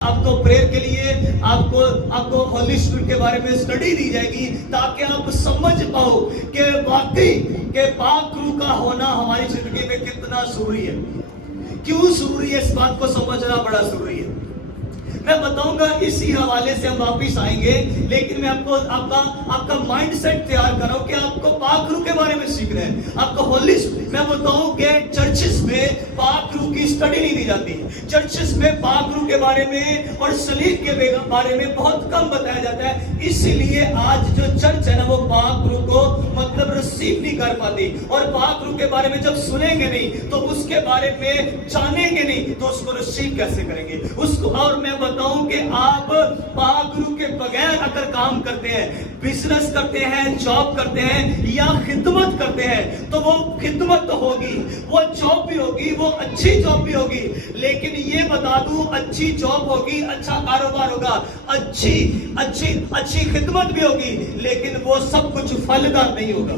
آپ کو پریئر کے لیے آپ کو ہولی اسپرٹ کے بارے میں اسٹڈی دی جائے گی تاکہ آپ سمجھ پاؤ کہ واقعی کہ پاک روح کا ہونا ہماری زندگی میں کتنا ضروری ہے، کیوں ضروری ہے، اس بات کو سمجھنا بڑا ضروری ہے۔ میں بتاؤں گا، اسی حوالے سے ہم واپس آئیں گے، لیکن میں آپ کا مائنڈ سیٹ تیار کر رہا ہوں کہ آپ کو پاک روح کے بارے میں سیکھنا ہے، آپ کو ہولی میں بتاؤں کہ چرچز میں پاک روح کی اسٹڈی نہیں دی جاتی، چرچز میں پاک روح کے بارے میں اور صلیب کے بارے میں بہت کم بتایا جاتا ہے، اسی لیے آج جو چرچ ہے نا وہ پاک روح کو مطلب ریسیو نہیں کر پاتی، اور پاک روح کے بارے میں جب سنیں گے نہیں تو اس کے بارے میں جانیں گے نہیں تو اس کو ریسیو کیسے کریں گے اس کو۔ اور میں بتاؤں کہ آپ پاک روح کے بغیر اگر کام کرتے ہیں، بزنس کرتے ہیں، جاب کرتے ہیں یا خدمت کرتے ہیں تو وہ خدمت تو ہوگی، وہ جاب بھی ہوگی، وہ اچھی جاب بھی ہوگی، لیکن یہ بتا دوں اچھی جاب ہوگی، اچھا کاروبار ہوگا، اچھی خدمت بھی ہوگی، لیکن وہ سب کچھ پھلدار نہیں ہوگا۔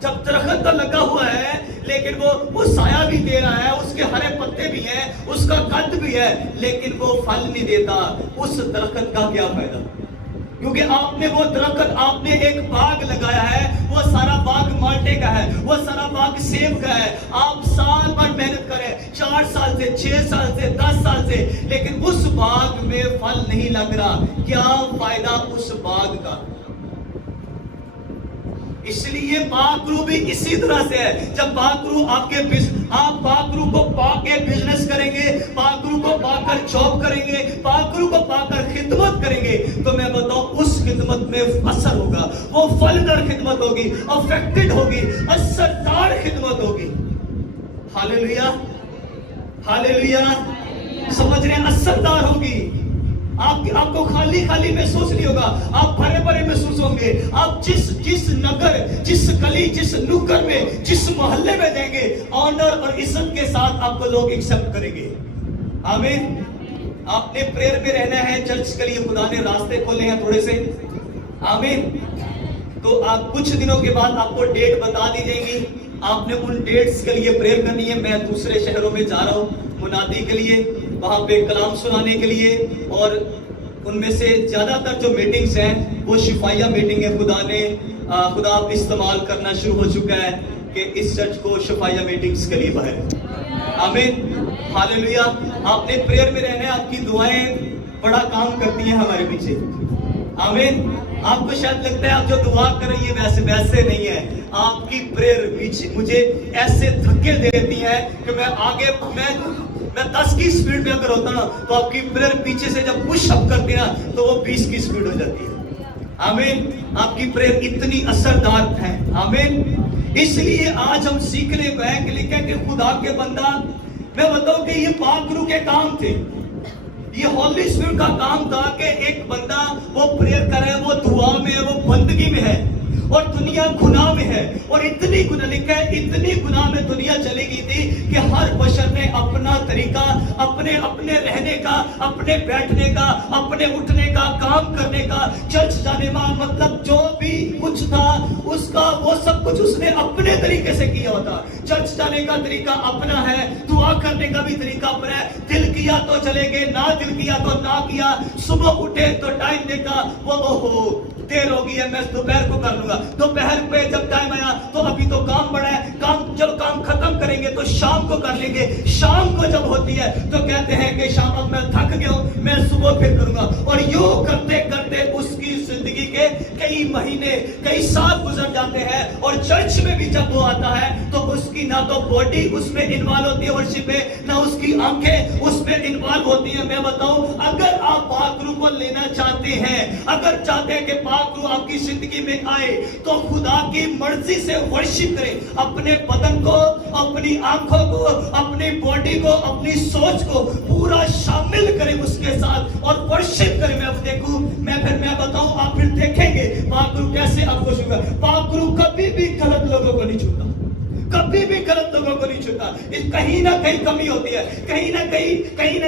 جب درخت تو لگا ہوا ہے لیکن وہ سایہ بھی دے رہا ہے، اس کے ہرے پتے بھی ہیں، اس کا قد بھی ہے، لیکن وہ پھل نہیں دیتا، اس درخت کا کیا فائدہ؟ کیونکہ آپ نے وہ درخت، آپ نے ایک باغ لگایا ہے، وہ سارا باغ مالٹے کا ہے، وہ سارا باغ سیب کا ہے، آپ سال بھر محنت کریں، 4 سال سے، 6 سال سے، 10 سال سے، لیکن اس باغ میں پھل نہیں لگ رہا، کیا فائدہ اس باغ کا؟ اس لیے پاک روح بھی اسی طرح سے ہے۔ جب پاک روح آپ پاک روح کو پا کے بزنس کریں گے، پاک روح کو پا کر جاب کریں گے، پاک روح کو پا کر خدمت کریں گے تو میں بتاؤں اس خدمت میں اثر ہوگا، وہ پھلدار خدمت ہوگی، افیکٹڈ ہوگی، اثردار خدمت ہوگی۔ ہاللیلویا، ہاللیلویا، سمجھ رہے ہیں؟ اثردار ہوگی۔ آپ کو خالی محسوس نہیں ہوگا، آپ بھرے بھرے محسوس ہوں گے۔ آپ جس نگر، جس گلی، جس نکر میں، جس محلے میں جائیں گے، آنر اور عزت کے ساتھ آپ کو لوگ ایکسپٹ کریں گے۔ آمین۔ آپ نے پریئر میں رہنا ہے، چرچ کے لیے خدا نے راستے کھولے ہیں تھوڑے سے، آمین۔ تو آپ کچھ دنوں کے بعد آپ کو ڈیٹ بتا دی جائے گی، آپ نے ان ڈیٹس کے لیے پریئر کرنی ہے۔ میں دوسرے شہروں میں جا رہا ہوں منادی کے لیے، وہاں پہ کلام سنانے کے لیے، اور ان میں سے زیادہ تر جو میٹنگز ہیں وہ شفائیہ میٹنگ ہے۔ خدا استعمال کرنا شروع ہو چکا ہے کہ اس چرچ کو شفائیہ میٹنگز کے لیے باہر، آمین، ہاللیلویا۔ آپ نے پریئر میں رہنا ہے، آپ کی دعائیں بڑا کام کرتی ہیں ہمارے پیچھے، آمین۔ آپ کو شاید لگتا ہے آپ جو دعا کر رہی ہے ویسے نہیں ہے، آپ کی پریئر پیچھے مجھے ایسے دھکے دیتی ہے کہ میں 10 کی سپیڈ میں اگر ہوتا نا تو آپ کی پریئر پیچھے سے جب پش اپ کرتے نا تو وہ 20 کی سپیڈ ہو جاتی ہے، آمین۔ آپ کی پریئر اتنی اثردار ہے، آمین۔ اس لیے آج ہم سیکھنے گئے کہ لکھا کہ خدا کے بندہ، میں بتاؤں کہ یہ پاک روح کے کام تھے، یہ ہولی اسپرٹ کا کام تھا کہ ایک بندہ وہ پریئر کرے، وہ دعا میں ہے، وہ بندگی میں ہے، اور دنیا گناہ میں ہے، اور اتنی گناہ لکھا ہے، اتنی گناہ میں دنیا چلی گئی تھی کہ ہر بشر نے اپنا طریقہ، اپنے رہنے کا، اپنے بیٹھنے کا، اپنے اٹھنے کا، کام کرنے کا، چرچ جانے کا، مطلب جو بھی کچھ تھا اس کا، وہ سب کچھ اس نے اپنے طریقے سے کیا ہوتا۔ چرچ جانے کا طریقہ اپنا ہے، دعا کرنے کا بھی طریقہ اپنا ہے، دل کیا تو چلے گئے، نہ دل کیا تو نہ کیا، صبح اٹھے تو ٹائم دیکھا، وہ دیر ہو گئی ہے، میں دوپہر کو کر لوں گا، دوپہر پہ جب ٹائم آیا تو ابھی تو کام بڑا ہے، جب کام ختم کریں گے تو شام کو کر لیں گے، شام کو جب ہوتی ہے تو کہتے ہیں کہ شام اب میں تھک گیا ہوں، میں صبح پھر کروں گا، اور یوں کرتے کرتے اس کی زندگی کے کئی مہینے، کئی سال گزر جاتے ہیں، اور چرچ میں بھی جب وہ آتا ہے تو اس کی نہ تو باڈی اس میں انوالو ہوتی ہے ورشپ میں، نہ اس کی آنکھیں اس میں انوالو ہوتی ہیں۔ میں بتاؤں اگر آپ پاک روح کو لینا چاہتے ہیں، اگر چاہتے ہیں کہ پاک روح آپ کی زندگی میں آئے تو خدا کی مرضی سے ورشپ کریں، اپنے بدن کو، اپنی آنکھوں کو، اپنی باڈی کو، اپنی سوچ کو پورا شامل کریں اس کے ساتھ اور ورشپ کریں۔ میں اب دیکھوں، میں بتاؤں، آپ پھر دیکھیں گے پاک روح کیسے آپ کو چھوتا۔ پاک روح کبھی بھی غلط لوگوں کو نہیں چھوتا، کبھی بھی غلط لوگوں کو نہیں چھوتا، کہیں نہ کہیں کمی ہوتی ہے، کہیں نہ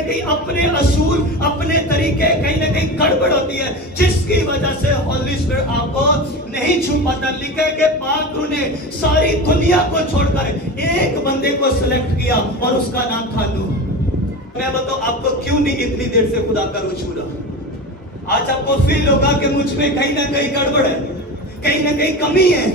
کہیں اپنے اصول، اپنے طریقے کہیں نہ کہیں گڑبڑ ہوتی ہے، جس کی وجہ سے ہولی اسپرٹ آپ کو نہیں چھو پاتا۔ لکھا ہے کہ پاک روح نے ساری دنیا کو چھوڑ کر ایک بندے کو سلیکٹ کیا اور اس کا نام تھا نوح۔ मैं बताऊं आपको क्यों नहीं इतनी देर से खुदा का रूह छू रहा। आज आपको फील होगा कि मुझ में कहीं ना कहीं गड़बड़ है, कहीं ना कहीं कमी है,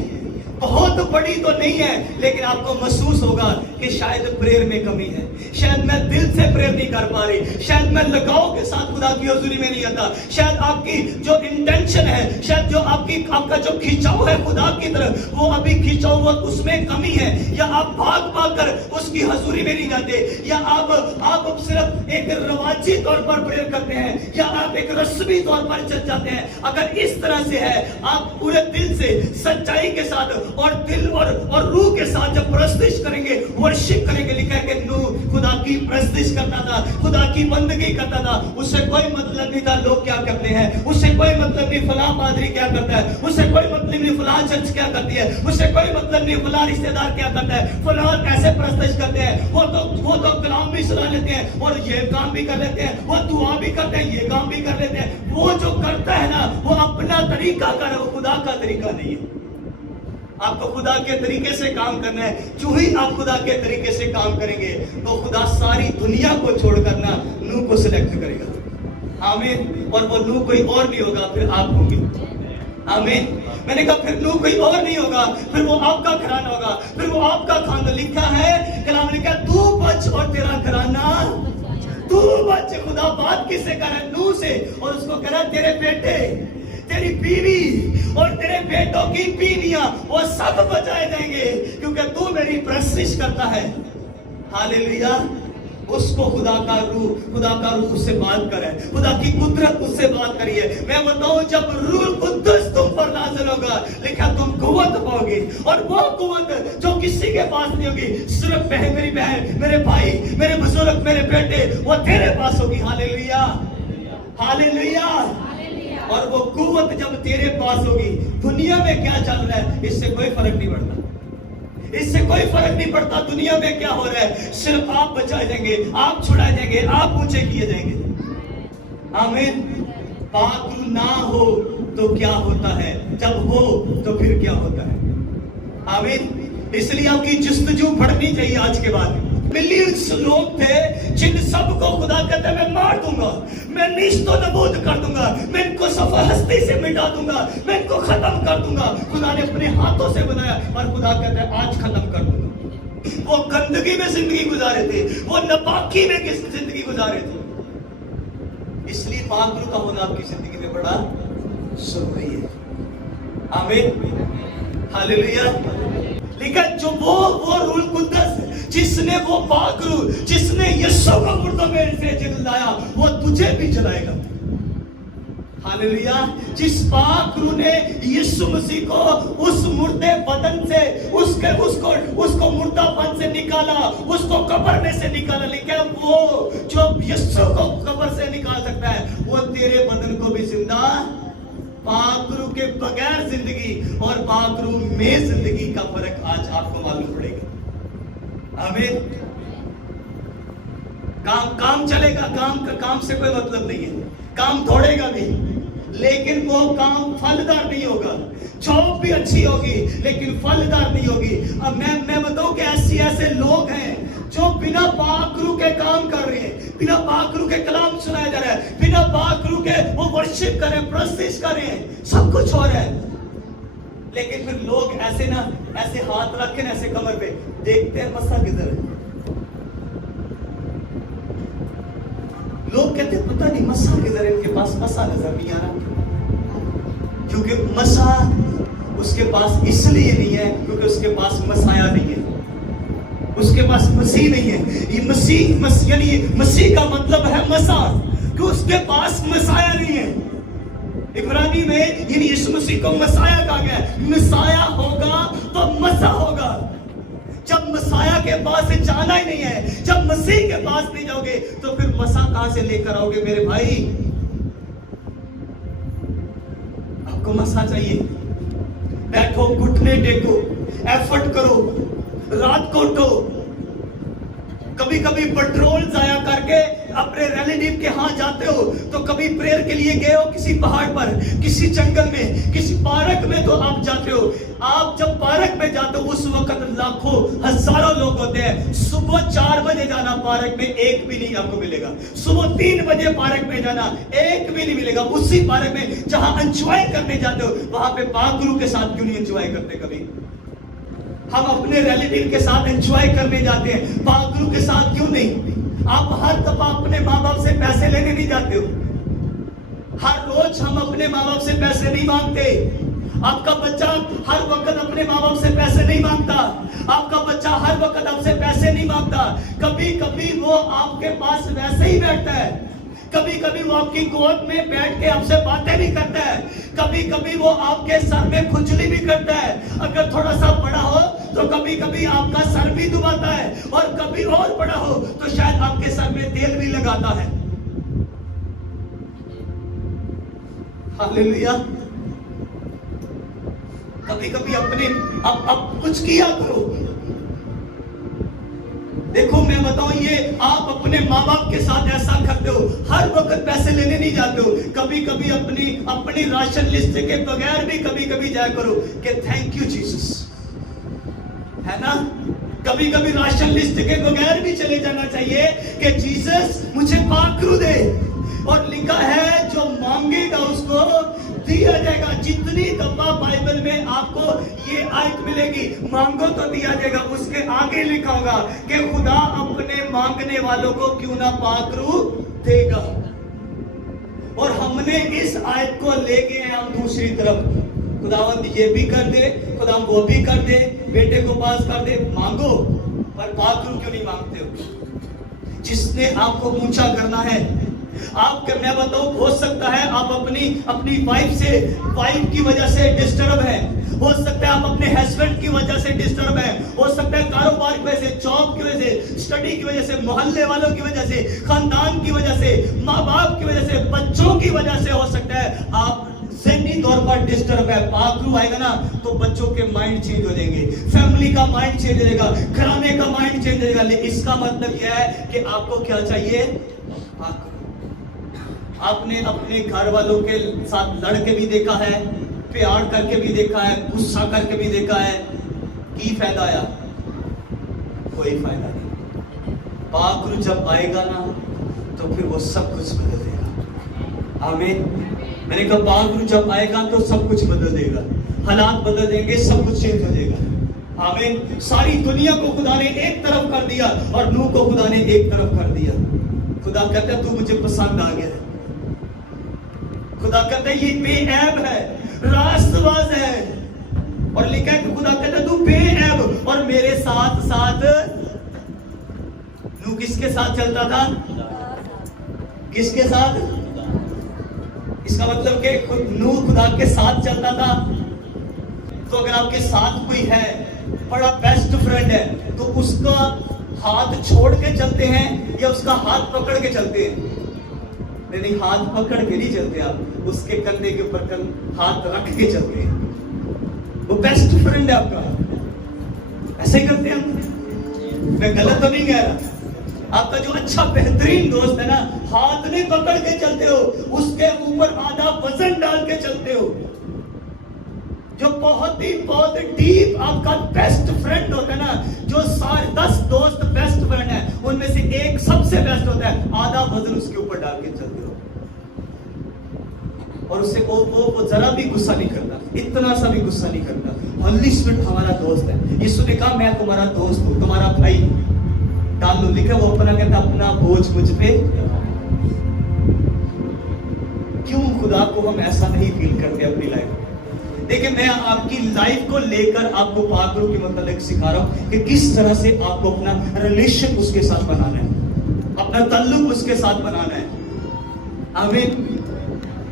बहुत बड़ी तो नहीं है, लेकिन आपको महसूस होगा कि शायद प्रेयर में कमी है, शायद मैं दिल से प्रेयर नहीं कर पा रही, शायद मैं लगाव के साथ खुदा की हुजूरी में नहीं आता, शायद आपकी जो इंटेंशन है, शायद जो आपका जो खिंचाव है खुदा की तरफ, वो अभी खिंचाव हुआ उसमें कमी है, या आप भाग भाग कर उसकी हजूरी में नहीं जाते, या आप सिर्फ एक रवाजी तौर पर प्रेयर करते हैं, या आप एक रस्मी तौर पर चल जाते हैं। अगर इस तरह से है, आप पूरे दिल से सच्चाई के साथ और दिल और रूह के साथ जब प्रस्तिश करेंगे, वर्शिप करेंगे, लिखा है कि नूह खुदा की प्रस्तिश करता था, खुदा की बंदगी करता था, उससे कोई मतलब नहीं था लोग क्या करते हैं, उससे कोई मतलब नहीं फलां पादरी क्या करता है, उससे कोई मतलब नहीं फलां चर्च क्या करती है, उससे कोई मतलब नहीं फलां रिश्तेदार क्या करता है, फलां कैसे प्रस्तिश करते हैं, वो तो कलाम भी सुना लेते हैं और ये काम भी कर लेते हैं, वो दुआ भी करते हैं, ये काम भी कर लेते हैं। वो जो करता है ना, वो अपना तरीका कर, वो खुदा का तरीका नहीं है। आपको खुदा के तरीके से काम करना है। जो ही आप खुदा के तरीके से काम करेंगे तो खुदा सारी दुनिया को छोड़कर ना नूह को सिलेक्ट करेगा। आमीन। और वो नूह कोई और नहीं होगा, फिर आप होंगे। आमीन। मैंने कहा फिर नूह कोई और नहीं होगा, फिर वो आपका घराना होगा, फिर वो आपका खानदान। लिखा है, कलाम लिखा है, तू बच और तेरा घराना तू बच। खुदा बात किससे कर रहा है? नूह से। और उसको कह रहा है तेरे बेटे, तेरी बीवी और तेरे बेटों की बीवियां वो सब बचाए जाएंगे, क्योंकि तू मेरी प्रस्तिश करता है। हालेलुया। उसको खुदा का रूह उससे बात करे, खुदा की कुदरत उससे बात करिए। मैं बताऊं, जब रूह कुद्दुस तुम पर नाज़िल होगा, लिखा तुम कुव्वत पाओगे, और वो कुव्वत जो किसी के पास नहीं होगी, सिर्फ मेरी बहन, मेरे भाई, मेरे बुजुर्ग, मेरे बेटे, वो तेरे पास होगी। Hallelujah, hallelujah. और वो कुव्वत जब तेरे पास होगी, दुनिया में क्या चल रहा है इससे कोई फर्क नहीं पड़ता, इससे कोई फर्क नहीं पड़ता दुनिया में क्या हो रहा है। सिर्फ आप बचाए जाएंगे, आप छुड़ाए जाएंगे, आप ऊंचे किए जाएंगे। आमीन। पाक रूह ना हो तो क्या होता है, जब हो तो फिर क्या होता है। आमीन। इसलिए आपकी जस्तजू बढ़नी चाहिए। आज के बाद मिलियंस लोग थे जिन सबको खुदा कहता है मैं मार दूंगा, मैं निश्तो नबूद कर दूंगा, मैं इनको सफा हस्ती से मिटा दूंगा, मैं इनको खत्म कर दूंगा। खुदा ने अपने हाथों से बनाया, और खुदा कहता है आज खत्म कर दूंगा। वो गंदगी में जिंदगी गुजारे थे, वो नापाकी में जिंदगी गुजारे थे। इसलिए पाक रूह का होना आपकी जिंदगी में बड़ा जरूरी है। आमीन। हालेलुया। लेकिन जो वो रूह कुद्दस, जिसने वो पाक रूह, जिसने यीशु को मुर्दों में से जिलाया, वो तुझे भी जलाएगा। हालेलुया। जिस पाक रूह ने यीशु मसीह को उस मुर्दे बदन से, उसको मुर्दापन से निकाला, उसको कब्र में से निकाला, लेकिन वो जो यीशु को कब्र से निकाल सकता है, वो तेरे बदन को भी जिंदा। पाक रूह के बगैर जिंदगी और पाक रूह में जिंदगी का फर्क आज आपको मालूम पड़ेगा। आमीन। काम चलेगा, काम से कोई मतलब नहीं है, काम दौड़ेगा भी, लेकिन वो काम फलदार नहीं होगा। जॉब भी अच्छी होगी लेकिन फलदार नहीं होगी। अब मैं बताऊं कि ऐसे लोग हैं जो बिना पाक रूह के काम कर रहे हैं, बिना पाक रूह के कलाम सुनाया जा रहा है, बिना पाक रूह के वो वर्शिप कर रहे हैं, प्रस्तिश कर रहे हैं, सब कुछ हो रहा है, लेकिन फिर लोग ऐसे हाथ रख के ऐसे कमर पे देखते हैं मसा किधर है। लोग कहते हैं पता नहीं मसा किधर है, इनके पास मसा नजर नहीं आ रहा, क्योंकि मसा उसके पास इसलिए नहीं है क्योंकि उसके पास मसाया नहीं है, उसके पास मसीह नहीं है। ये मसीह यानी मसीह का मतलब है मसा, कि उसके पास मसाया नहीं है। इब्रानी में यानी यीशु मसीह को मसाया कहा गया है। मसाया होगा तो मसा होगा। जब मसाया के पास जाना ही नहीं है, जब मसीह के पास नहीं जाओगे तो फिर मसा कहां से लेकर आओगे मेरे भाई? आपको मसा चाहिए, बैठो, घुटने टेको, एफर्ट करो, रात को उठो, कभी कभी पेट्रोल जाया करके अपने रिलेटिव के यहाँ जाते हो तो कभी प्रेयर के लिए गए हो किसी पहाड़ पर, किसी जंगल में, किसी पार्क में, तो आप जाते हो। आप जब पार्क में जाते हो उस वक्त लाखों हजारों लोग होते हैं। सुबह 4 बजे जाना पार्क में, एक भी नहीं आपको मिलेगा। सुबह 3 बजे पार्क में जाना, एक भी नहीं मिलेगा। उसी पार्क में जहां एंजॉय करने जाते हो वहां पे पाकरू के साथ क्यों नहीं एंजॉय करते? कभी हम अपने रिलेटिव के साथ एंजॉय करने जाते हैं, पाकरू के साथ क्यों नहीं? आप हर दफा अपने माँ बाप से पैसे लेने नहीं जाते हो। हर रोज हम अपने माँ बाप से पैसे नहीं मांगते। आपका बच्चा हर वक्त अपने माँ बाप से पैसे नहीं मांगता। आपका बच्चा हर वक्त आपसे पैसे नहीं मांगता। कभी कभी वो आपके पास वैसे ही बैठता है, कभी कभी वो आपकी गोद में बैठ के आपसे बातें भी करता है, कभी कभी वो आपके सर में खुजली भी करता है। अगर थोड़ा सा बड़ा हो तो कभी कभी आपका सर भी दुबाता है, और कभी और बड़ा हो तो शायद आपके सर में तेल भी लगाता है। हालेलुया। कभी कभी अपने अब कुछ किया करो। देखो मैं बताऊं, ये आप अपने माँ बाप के साथ ऐसा करते हो, हर वक्त पैसे लेने नहीं जाते हो। कभी कभी अपनी राशन लिस्ट के बगैर भी कभी कभी जाया करो कि थैंक यू जीसस, है ना? कभी कभी राशन लिस्ट के बगैर भी चले जाना चाहिए कि जीसस मुझे पाकरू दे। और लिखा है जो मांगेगा उसको दिया जाएगा। जितनी दफा बाइबल में आपको ये आयत मिलेगी, मांगो तो दिया जाएगा, उसके आगे लिखा होगा कि खुदा अपने मांगने वालों को क्यों ना पाकरू देगा। और हमने इस आयत को ले गए हैं हम दूसरी तरफ, खुदावंद ये भी कर दे, खुदा वो भी कर दे, बेटे को पास कर दे, मांगो, पर पाकरू क्यों नहीं मांगते हो? जिसने आपको ऊंचा करना है, आपके मैं बताऊं, हो सकता है आप अपनी वाइफ की वजह से डिस्टर्ब है, हो सकता है आप अपने हस्बैंड की वजह से डिस्टर्ब है, हो सकता है कारोबार की वजह से, जॉब की वजह से, स्टडी की वजह से, मोहल्ले वालों की वजह से, खानदान की वजह से, माँ बाप की वजह से, बच्चों की वजह से, हो सकता है आप ज़हनी तौर पर डिस्टर्ब है। पाकरू आएगा ना तो बच्चों के माइंड चेंज हो जाएंगे, फैमिली का माइंड चेंज हो जाएगा, घराने का माइंड चेंज हो जाएगा। लेकिन इसका मतलब यह है कि आपको क्या चाहिए? पाकरू। आपने अपने घर वालों के साथ लड़ के भी देखा है, प्यार करके भी देखा है, गुस्सा करके भी देखा है, की फायदा आया? कोई फायदा नहीं। पाकरू जब आएगा ना तो फिर वो सब कुछ बदल देगा। आमीन। मैंने कहा पाकरू जब आएगा तो सब कुछ बदल देगा, हालात बदल देंगे, सब कुछ चेंज हो जाएगा। आमीन। सारी दुनिया को खुदा ने एक तरफ कर दिया और नूह को खुदा ने एक तरफ कर दिया। खुदा कहता है तू मुझे पसंद आ गया। खुदा कहता है ये बेऐब है, रास्तबाज है, और लिखा है कि खुदा कहता है तू बेऐब और मेरे साथ साथ। नूह किसके साथ चलता था? किसके साथ? इसका मतलब कि नूह खुदा के साथ चलता था। तो अगर आपके साथ कोई है, बड़ा बेस्ट फ्रेंड है, तो उसका हाथ छोड़ के चलते हैं या उसका हाथ पकड़ के चलते हैं? नहीं, हाथ पकड़ के नहीं चलते आप, उसके कंधे के ऊपर हाथ रख के चलते हैं। वो बेस्ट फ्रेंड है आपका। ऐसे ही करते हैं हम। मैं गलत तो नहीं कह रहा। आपका जो अच्छा बेहतरीन दोस्त है ना, हाथ नहीं पकड़ के चलते हो, उसके ऊपर आधा वजन डाल के चलते हो। जो बहुत डीप आपका बेस्ट फ्रेंड होता है ना, जो 10 दोस्त बेस्ट फ्रेंड है, उनमें से एक सबसे बेस्ट होता है, आधा वजन उसके ऊपर डाल के चलते हो, और उससे वो जरा भी गुस्सा नहीं करता, इतना सा भी गुस्सा नहीं करता। होली स्पिरिट हमारा दोस्त है। यीशु ने कहा मैं तुम्हारा दोस्त हूँ, तुम्हारा भाई। डाल लो, लिखा वो अपना कहता अपना बोझ मुझ पे। क्यों खुदा को हम ऐसा नहीं फील करते अपनी लाइफ में? देखिए मैं आपकी लाइफ को लेकर आपको पाकरू के मतलब सिखा रहा हूं कि किस तरह से आपको अपना रिलेशन उसके साथ बनाना है, अपना ताल्लुक उसके साथ बनाना है। आमीन।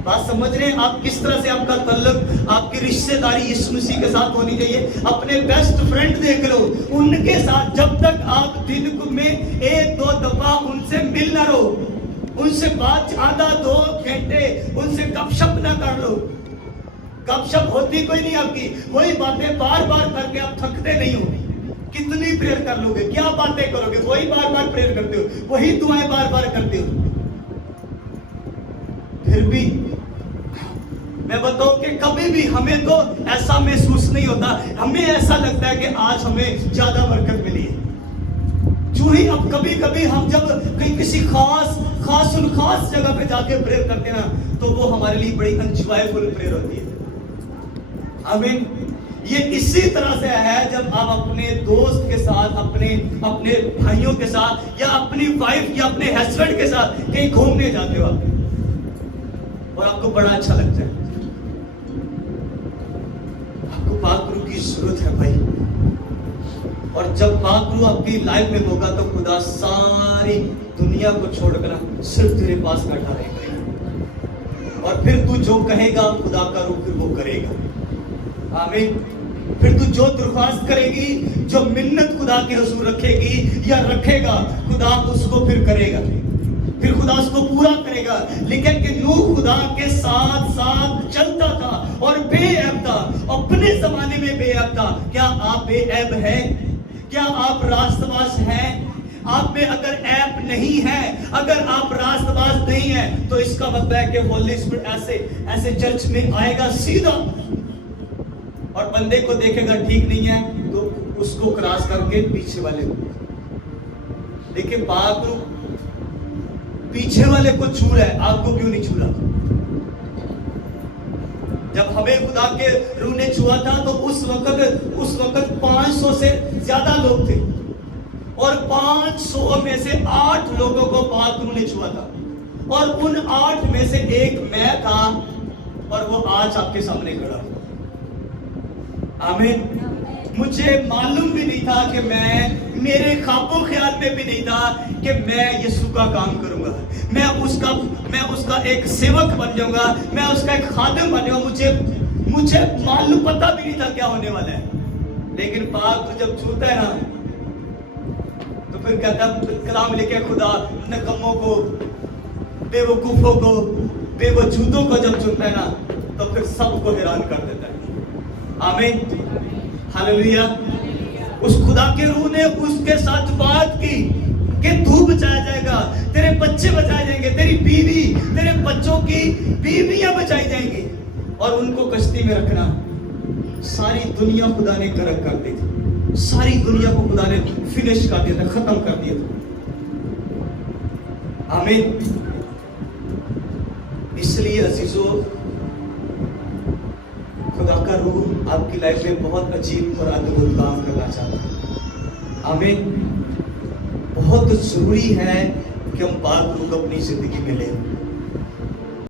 बात समझ रहे हैं आप? किस तरह से आपका ताल्लुक, आपकी रिश्तेदारी यीशु मसीह के साथ होनी चाहिए। अपने बेस्ट फ्रेंड देख लो, उनके साथ जब तक आप दिन में 1-2 दफा उनसे मिल ना रहो, उनसे बात आधा 2 घंटे उनसे गपशप ना कर लो। गपशप होती कोई नहीं आपकी, वही बातें बार बार करके आप थकते नहीं हो। कितनी प्रेयर कर लोगे, क्या बातें करोगे, वही बार बार प्रेयर करते हो, वही दुआएं बार बार करते हो। फिर भी मैं बताऊं कि कभी भी हमें तो ऐसा महसूस नहीं होता, हमें ऐसा लगता है कि आज हमें ज्यादा बरकत मिली है। जो ही अब कभी कभी हम जब कहीं किसी खास जगह पे जाके प्रेयर करते हैं ना, तो वो हमारे लिए बड़ी एंजॉयफुल प्रेयर होती है। आमीन। ये इसी तरह से है जब आप अपने दोस्त के साथ, अपने भाइयों के साथ, या अपनी वाइफ या अपने हस्बैंड के साथ कहीं घूमने जाते हो और आपको बड़ा अच्छा लगता है। आपको पाक रूह की जरूरत है भाई, और जब पाक रूह आपकी लाइफ में होगा तो खुदा सारी दुनिया को छोड़कर सिर्फ तेरे पास बैठा रहेगा, और फिर तू जो कहेगा खुदा का रूह फिर वो करेगा। आमीन। फिर तू जो दरख्वास्त करेगी, जो मिन्नत खुदा के हुजूर रखेगी या रखेगा, खुदा उसको फिर करेगा, फिर खुदा उसको पूरा करेगा। लेकिन कि नूह खुदा के साथ साथ चलता था और बेऐब था, अपने जमाने में बेऐब था। क्या आप बेऐब हैं? क्या आप रास्तबाज हैं? आप में अगर ऐप नहीं है, अगर आप रास्तबाज नहीं है, तो इसका मतलब है कि होली स्पिरिट ऐसे चर्च में आएगा सीधा, और बंदे को देखेगा ठीक नहीं है तो उसको क्रॉस करके पीछे वाले को। देखिए पाक रूह पीछे वाले को छू रहा है, आपको क्यों नहीं छू रहा? जब हमें खुदा के रूह ने छुआ था तो उस वक्त 500 से ज्यादा लोग थे, और 500 में से 8 लोगों को पाक रूह ने छुआ था, और उन 8 में से एक मैं था, और वो आज आपके सामने खड़ा। आमीन। मुझे मालूम भी नहीं था कि मेरे ख्वाबों ख्याल में भी नहीं था कि मैं यीशु का काम करूंगा, मैं उसका एक सेवक बन जाऊंगा, मैं उसका एक खादिम बन जाऊंगा। मुझे मालूम पता भी नहीं था क्या होने वाला है। लेकिन पाक जब छूता है ना, तो फिर कहता कलाम लेके खुदा नकम्मों को, बेवकूफों को, बेवजूदों को जब चुनता है ना, तो फिर सबको हैरान कर देता है। आमीन। हालेलुया। उस खुदा के रूह ने उसके साथ बात की कि तू बचाया जाएगा, तेरे बच्चे बचाए जाएंगे, तेरी बीवी, तेरे बच्चों की बीवियां बचाई जाएंगी, और उनको कश्ती में रखना। सारी दुनिया खुदा ने गर्क कर दी थी, सारी दुनिया को खुदा ने फिनिश कर दिया था, खत्म कर दिया था। आमीन। इसलिए अजीजों, खुदा का रूह आपकी लाइफ में बहुत अजीब और अद्भुत काम करना चाहता है। आमीन। बहुत जरूरी है कि हम पाक रूह को अपनी जिंदगी में लें।